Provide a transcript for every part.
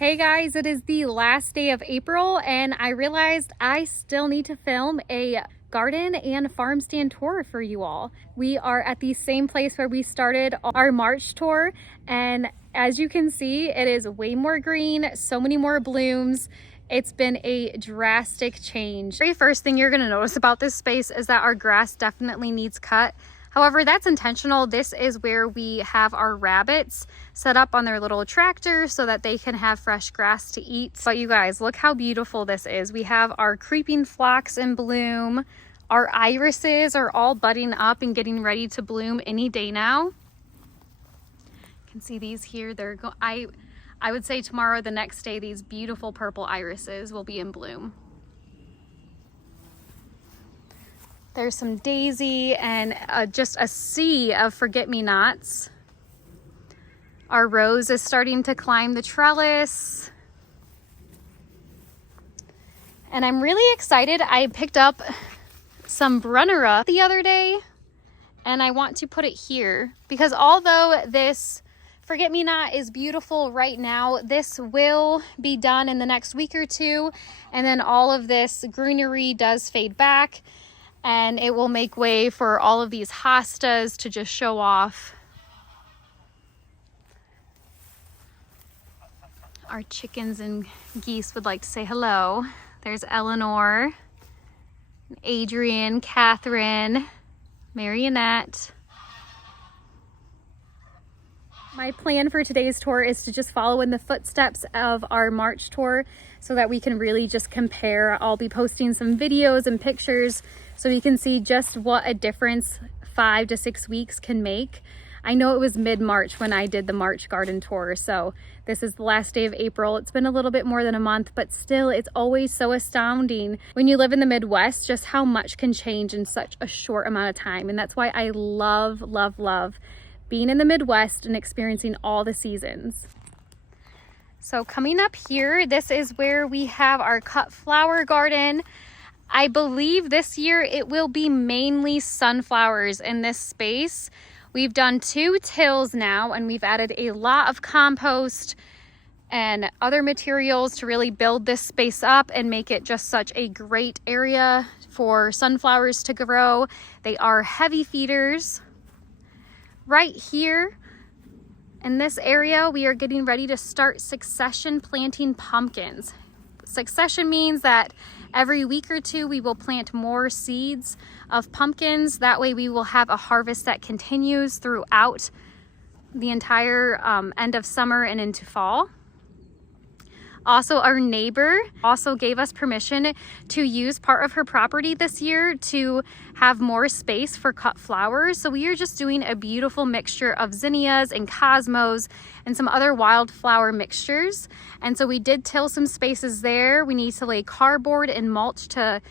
Hey guys, it is the last day of April and I realized I still need to film a garden and farm stand tour for you all. We are at the same place where we started our March tour, and as you can see, it is way more green, so many more blooms. It's been a drastic change. The very first thing you're gonna notice about this space is that our grass definitely needs cut. However, that's intentional. This is where we have our rabbits set up on their little tractor so that they can have fresh grass to eat. But you guys, look how beautiful this is. We have our creeping phlox in bloom. Our irises are all budding up and getting ready to bloom any day now. You can see these here. I would say tomorrow, the next day, these beautiful purple irises will be in bloom. There's some daisy and just a sea of forget-me-nots. Our rose is starting to climb the trellis. And I'm really excited. I picked up some Brunnera the other day and I want to put it here because although this forget-me-not is beautiful right now, this will be done in the next week or two, and then all of this greenery does fade back. And it will make way for all of these hostas to just show off. Our chickens and geese would like to say hello. There's Eleanor, Adrian, Catherine, Marionette. My plan for today's tour is to just follow in the footsteps of our March tour so that we can really just compare. I'll be posting some videos and pictures so you can see just what a difference 5 to 6 weeks can make. I know it was mid-March when I did the March garden tour, so this is the last day of April. It's been a little bit more than a month, but still, it's always so astounding when you live in the Midwest just how much can change in such a short amount of time. And that's why I love, love, love being in the Midwest and experiencing all the seasons. So coming up here, this is where we have our cut flower garden. I believe this year it will be mainly sunflowers in this space. We've done 2 tills now and we've added a lot of compost and other materials to really build this space up and make it just such a great area for sunflowers to grow. They are heavy feeders. Right here in this area, we are getting ready to start succession planting pumpkins. Succession means that every week or two, we will plant more seeds of pumpkins. That way we will have a harvest that continues throughout the entire end of summer and into fall. Also, our neighbor also gave us permission to use part of her property this year to have more space for cut flowers. So we are just doing a beautiful mixture of zinnias and cosmos and some other wildflower mixtures. And so we did till some spaces there. We need to lay cardboard and mulch to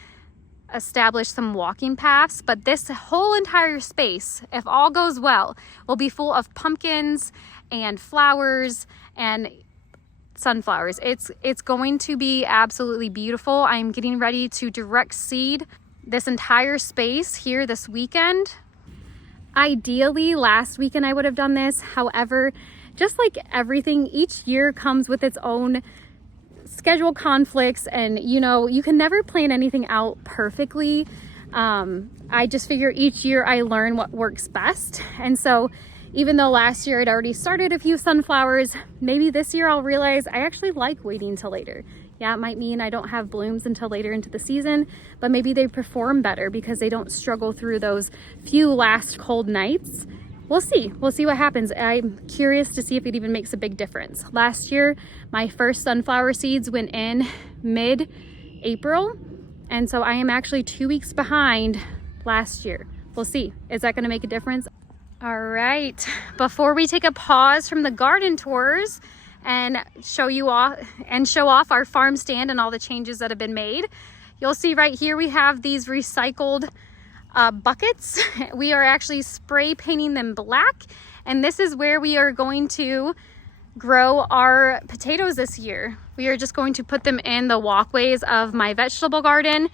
establish some walking paths. But this whole entire space, if all goes well, will be full of pumpkins and flowers and sunflowers. It's going to be absolutely beautiful. I'm getting ready to direct seed this entire space here this weekend. Ideally, last weekend I would have done this. However, just like everything, each year comes with its own schedule conflicts, and you can never plan anything out perfectly. I just figure each year I learn what works best. And so even though last year I'd already started a few sunflowers, maybe this year I'll realize I actually like waiting till later. Yeah, it might mean I don't have blooms until later into the season, but maybe they perform better because they don't struggle through those few last cold nights. We'll see. We'll see what happens. I'm curious to see if it even makes a big difference. Last year, my first sunflower seeds went in mid-April, and so I am actually 2 weeks behind last year. We'll see. Is that going to make a difference? All right, before we take a pause from the garden tours and show off our farm stand and all the changes that have been made, you'll see right here we have these recycled buckets. We are actually spray painting them black, and this is where we are going to grow our potatoes this year. We are just going to put them in the walkways of my vegetable garden.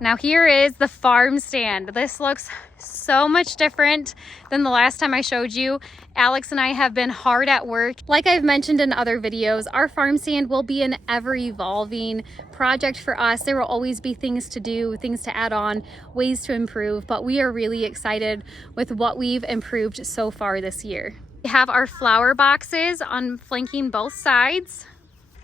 Now here is the farm stand. This looks so much different than the last time I showed you. Alex and I have been hard at work. Like I've mentioned in other videos, our farm stand will be an ever-evolving project for us. There will always be things to do, things to add on, ways to improve, but we are really excited with what we've improved so far this year. We have our flower boxes on flanking both sides.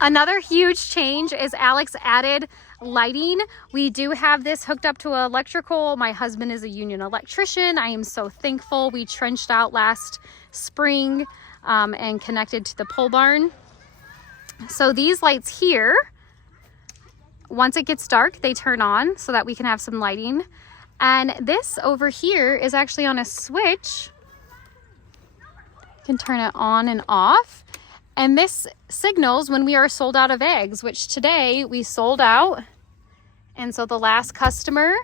Another huge change is Alex added lighting. We do have this hooked up to electrical. My husband is a union electrician. I am so thankful. We trenched out last spring and connected to the pole barn. So these lights here, once it gets dark, they turn on so that we can have some lighting. And this over here is actually on a switch. You can turn it on and off. And this signals when we are sold out of eggs, which today we sold out. And so the last customer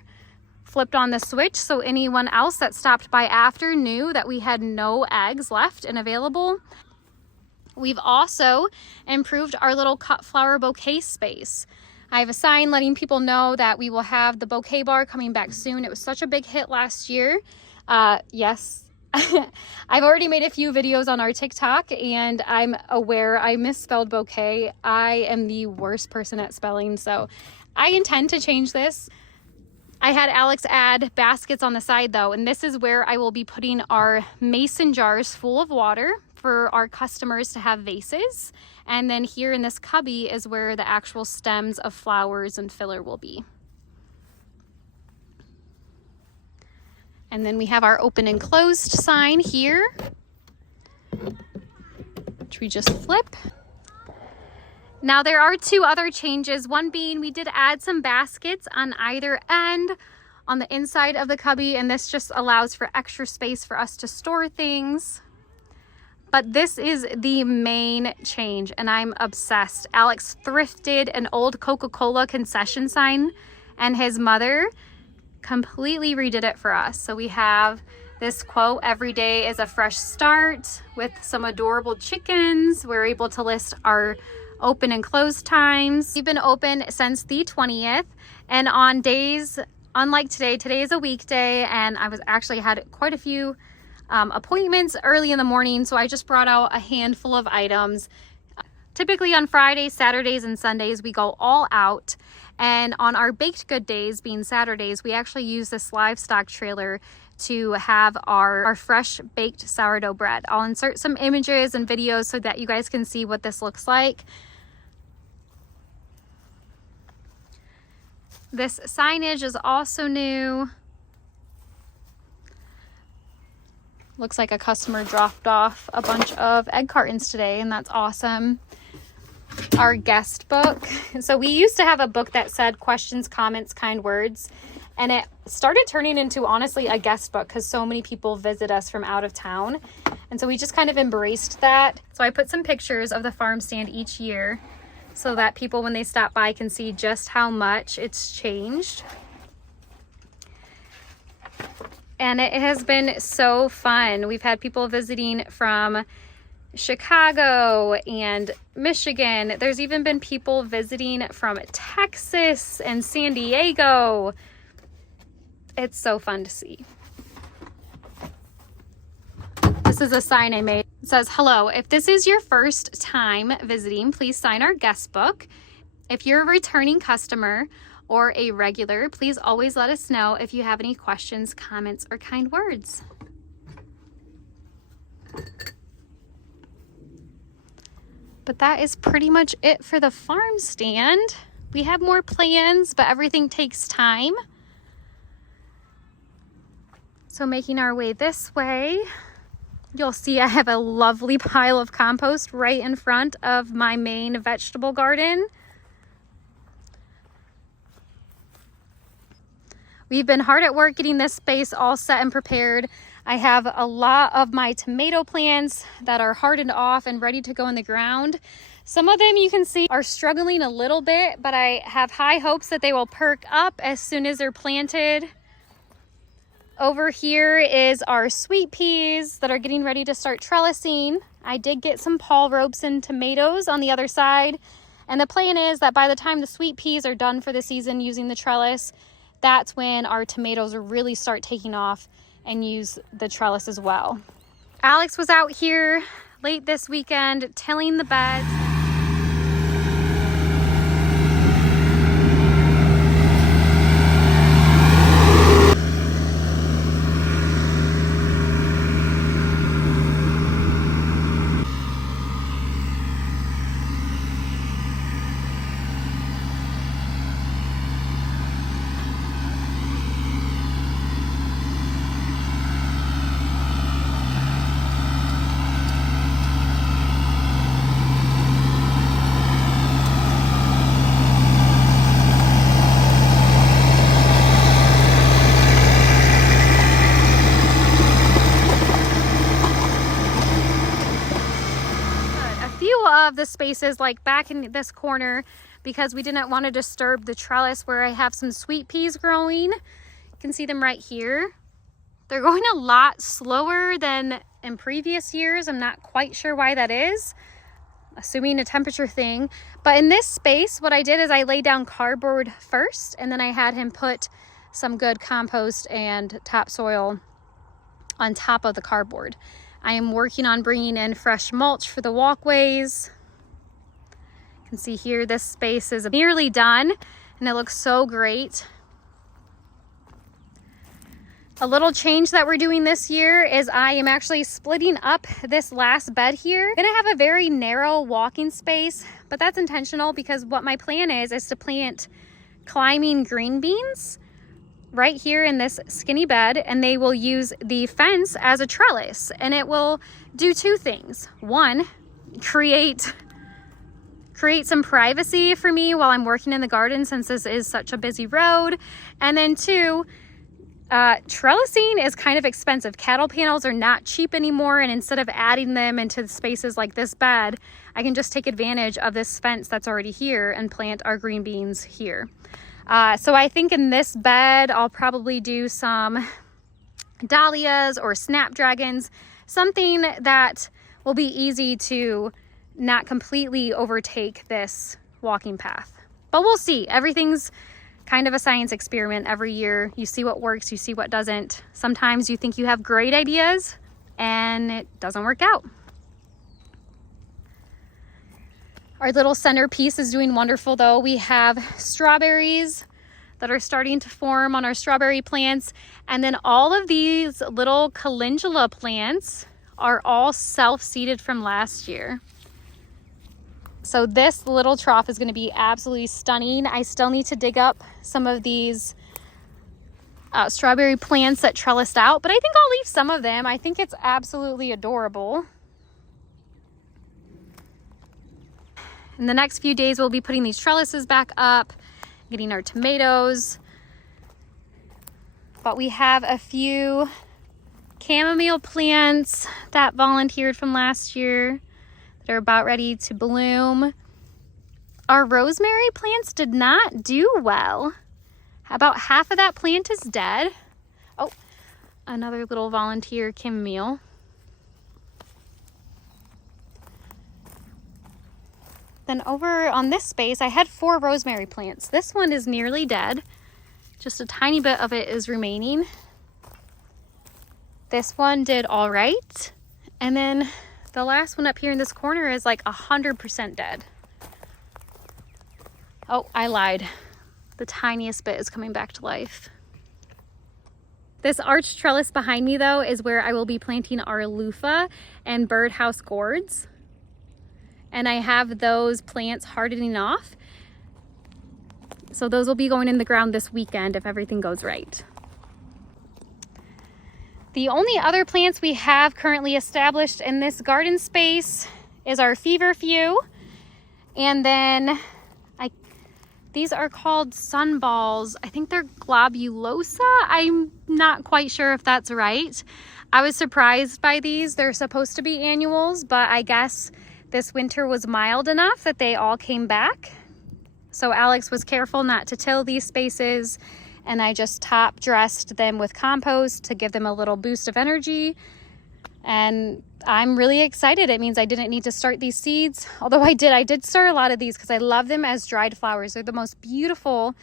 flipped on the switch, so anyone else that stopped by after knew that we had no eggs left and available. We've also improved our little cut flower bouquet space. I have a sign letting people know that we will have the bouquet bar coming back soon. It was such a big hit last year. Yes. I've already made a few videos on our TikTok, and I'm aware I misspelled bouquet. I am the worst person at spelling, so I intend to change this. I had Alex add baskets on the side though, and this is where I will be putting our mason jars full of water for our customers to have vases. And then here in this cubby is where the actual stems of flowers and filler will be. And then we have our open and closed sign here, which we just flip. Now there are two other changes, one being we did add some baskets on either end on the inside of the cubby, and this just allows for extra space for us to store things. But this is the main change, and I'm obsessed. Alex thrifted an old Coca-Cola concession sign, and his mother completely redid it for us. So we have this quote, "Every day is a fresh start," with some adorable chickens. We're able to list our open and close times. We've been open since the 20th, and on days unlike today is a weekday, and I had quite a few appointments early in the morning, so I just brought out a handful of items. Typically on Fridays, Saturdays, and Sundays we go all out. And on our baked good days, being Saturdays, we actually use this livestock trailer to have our fresh baked sourdough bread. I'll insert some images and videos so that you guys can see what this looks like. This signage is also new. Looks like a customer dropped off a bunch of egg cartons today, and that's awesome. Our guest book. So we used to have a book that said questions, comments, kind words, and it started turning into honestly a guest book because so many people visit us from out of town, and so we just kind of embraced that. So I put some pictures of the farm stand each year so that people when they stop by can see just how much it's changed. And it has been so fun. We've had people visiting from Chicago and Michigan. There's even been people visiting from Texas and San Diego. It's so fun to see. This is a sign I made. It says, "Hello, if this is your first time visiting, please sign our guest book. If you're a returning customer or a regular, please always let us know if you have any questions, comments, or kind words." But that is pretty much it for the farm stand. We have more plans, but everything takes time. So making our way this way, you'll see I have a lovely pile of compost right in front of my main vegetable garden. We've been hard at work getting this space all set and prepared. I have a lot of my tomato plants that are hardened off and ready to go in the ground. Some of them you can see are struggling a little bit, but I have high hopes that they will perk up as soon as they're planted. Over here is our sweet peas that are getting ready to start trellising. I did get some Paul Robeson tomatoes on the other side, and the plan is that by the time the sweet peas are done for the season using the trellis, that's when our tomatoes really start taking off and use the trellis as well. Alex was out here late this weekend tilling the beds. Of the spaces, like back in this corner, because we didn't want to disturb the trellis where I have some sweet peas growing. You can see them right here. They're going a lot slower than in previous years. I'm not quite sure why that is, assuming a temperature thing. But in this space, what I did is I laid down cardboard first, and then I had him put some good compost and topsoil on top of the cardboard. I am working on bringing in fresh mulch for the walkways. You can see here, this space is nearly done and it looks so great. A little change that we're doing this year is I am actually splitting up this last bed here. I'm gonna have a very narrow walking space, but that's intentional because what my plan is to plant climbing green beans right here in this skinny bed, and they will use the fence as a trellis, and it will do two things. One, create some privacy for me while I'm working in the garden, since this is such a busy road. And then two, trellising is kind of expensive. Cattle panels are not cheap anymore, and instead of adding them into spaces like this bed, I can just take advantage of this fence that's already here and plant our green beans here. So I think in this bed, I'll probably do some dahlias or snapdragons, something that will be easy to not completely overtake this walking path. But we'll see. Everything's kind of a science experiment every year. You see what works, you see what doesn't. Sometimes you think you have great ideas and it doesn't work out. Our little centerpiece is doing wonderful though. We have strawberries that are starting to form on our strawberry plants. And then all of these little calendula plants are all self-seeded from last year. So this little trough is gonna be absolutely stunning. I still need to dig up some of these strawberry plants that trellised out, but I think I'll leave some of them. I think it's absolutely adorable. In the next few days, we'll be putting these trellises back up, getting our tomatoes. But we have a few chamomile plants that volunteered from last year that are about ready to bloom. Our rosemary plants did not do well. About half of that plant is dead. Oh, another little volunteer chamomile. Then over on this space, I had 4 rosemary plants. This one is nearly dead. Just a tiny bit of it is remaining. This one did all right. And then the last one up here in this corner is like 100% dead. Oh, I lied. The tiniest bit is coming back to life. This arched trellis behind me though is where I will be planting our loofah and birdhouse gourds. And I have those plants hardening off. So those will be going in the ground this weekend if everything goes right. The only other plants we have currently established in this garden space is our feverfew. And then these are called sunballs. I think they're globulosa. I'm not quite sure if that's right. I was surprised by these. They're supposed to be annuals, but I guess this winter was mild enough that they all came back. So Alex was careful not to till these spaces, and I just top dressed them with compost to give them a little boost of energy. And I'm really excited. It means I didn't need to start these seeds, although I did start a lot of these because I love them as dried flowers. They're the most beautiful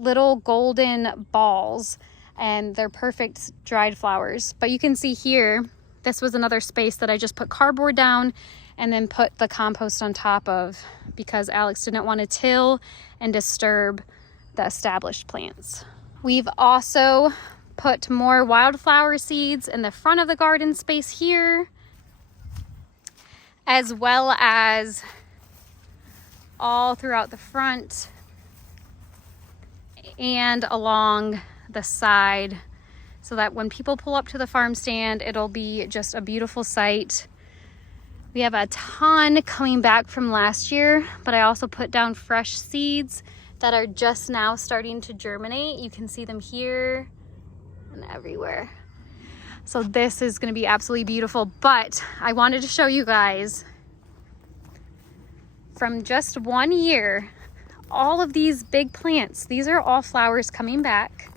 little golden balls, and they're perfect dried flowers. But you can see here, this was another space that I just put cardboard down and then put the compost on top of, because Alex didn't want to till and disturb the established plants. We've also put more wildflower seeds in the front of the garden space here, as well as all throughout the front and along the side, so that when people pull up to the farm stand, it'll be just a beautiful sight. We have a ton coming back from last year, but I also put down fresh seeds that are just now starting to germinate. You can see them here and everywhere. So this is going to be absolutely beautiful, but I wanted to show you guys from just 1 year, all of these big plants, these are all flowers coming back.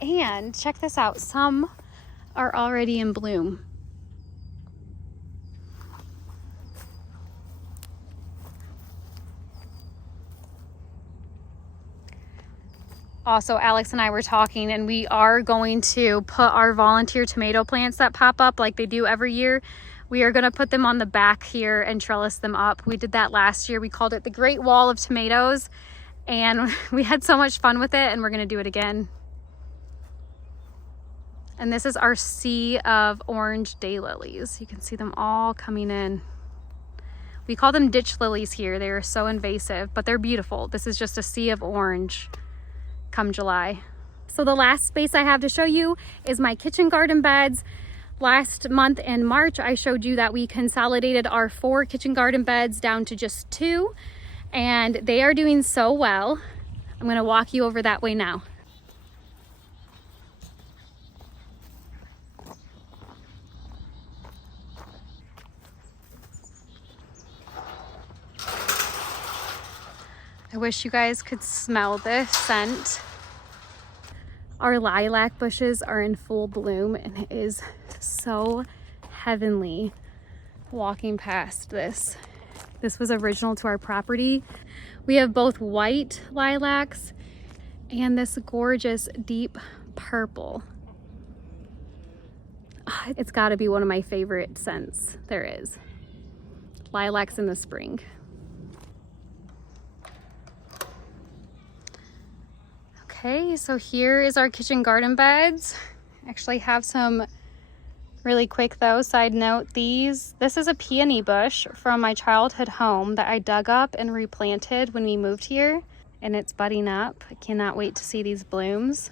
And check this out, some are already in bloom. Also, Alex and I were talking, and we are going to put our volunteer tomato plants that pop up like they do every year. We are going to put them on the back here and trellis them up. We did that last year. We called it the Great Wall of Tomatoes, and we had so much fun with it, and we're going to do it again. And this is our sea of orange daylilies. You can see them all coming in. We call them ditch lilies here. They are so invasive, but they're beautiful. This is just a sea of orange come July. So the last space I have to show you is my kitchen garden beds. Last month in March, I showed you that we consolidated our 4 kitchen garden beds down to just 2, and they are doing so well. I'm going to walk you over that way now. I wish you guys could smell the scent. Our lilac bushes are in full bloom, and it is so heavenly walking past this. This was original to our property. We have both white lilacs and this gorgeous deep purple. It's got to be one of my favorite scents there is. Lilacs in the spring. Okay, so here is our kitchen garden beds. Actually have some really quick though, side note, this is a peony bush from my childhood home that I dug up and replanted when we moved here, and it's budding up. I cannot wait to see these blooms.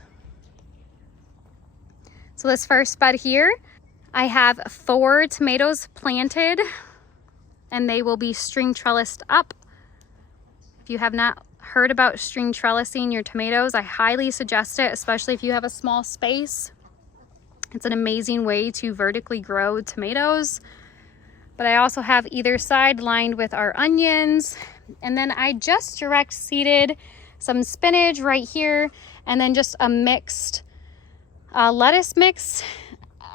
So this first bed here, I have 4 tomatoes planted, and they will be string trellised up. If you have not heard about string trellising your tomatoes, I highly suggest it, especially if you have a small space. It's an amazing way to vertically grow tomatoes. But I also have either side lined with our onions, and then I just direct seeded some spinach right here, and then just a mixed lettuce mix.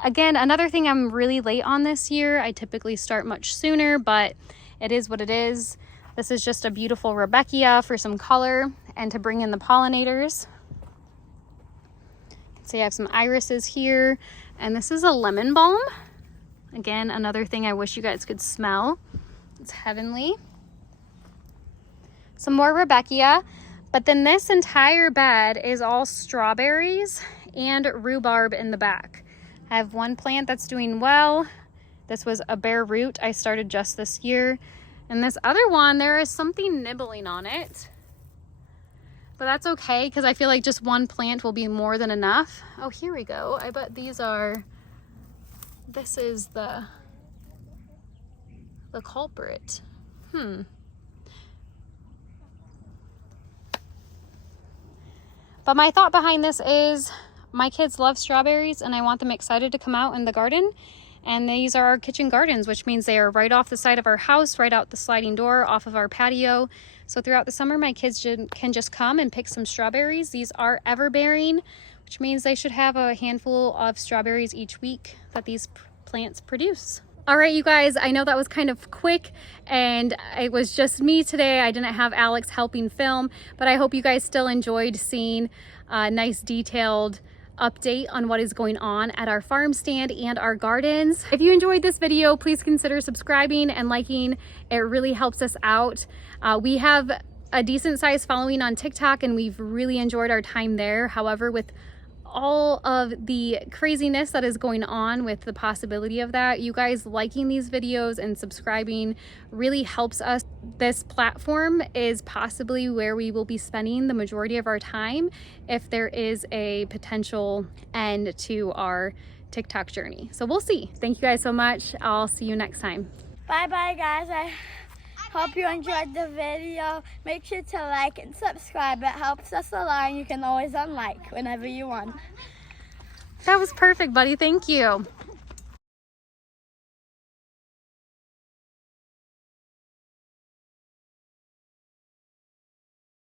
Again, another thing I'm really late on this year. I typically start much sooner, but it is what it is. This is just a beautiful Rebecca for some color and to bring in the pollinators. So you have some irises here, and this is a lemon balm. Again, another thing I wish you guys could smell. It's heavenly. Some more Rebecca, but then this entire bed is all strawberries and rhubarb in the back. I have one plant that's doing well. This was a bare root I started just this year. And this other one, there is something nibbling on it. But that's okay, because I feel like just one plant will be more than enough. Oh, here we go. I bet these are, this is the culprit. But my thought behind this is my kids love strawberries, and I want them excited to come out in the garden. And these are our kitchen gardens, which means they are right off the side of our house, right out the sliding door, off of our patio. So throughout the summer, my kids can just come and pick some strawberries. These are ever-bearing, which means they should have a handful of strawberries each week that these plants produce. All right, you guys, I know that was kind of quick and it was just me today. I didn't have Alex helping film, but I hope you guys still enjoyed seeing a nice detailed update on what is going on at our farm stand and our gardens. If you enjoyed this video, please consider subscribing and liking. It really helps us out. We have a decent sized following on TikTok and we've really enjoyed our time there. However, with all of the craziness that is going on with the possibility of that, you guys liking these videos and subscribing really helps us. This platform is possibly where we will be spending the majority of our time if there is a potential end to our TikTok journey. So we'll see. Thank you guys so much. I'll see you next time. Bye bye guys. I hope you enjoyed the video. Make sure to like and subscribe. It helps us a lot and you can always unlike whenever you want. That was perfect, buddy. Thank you.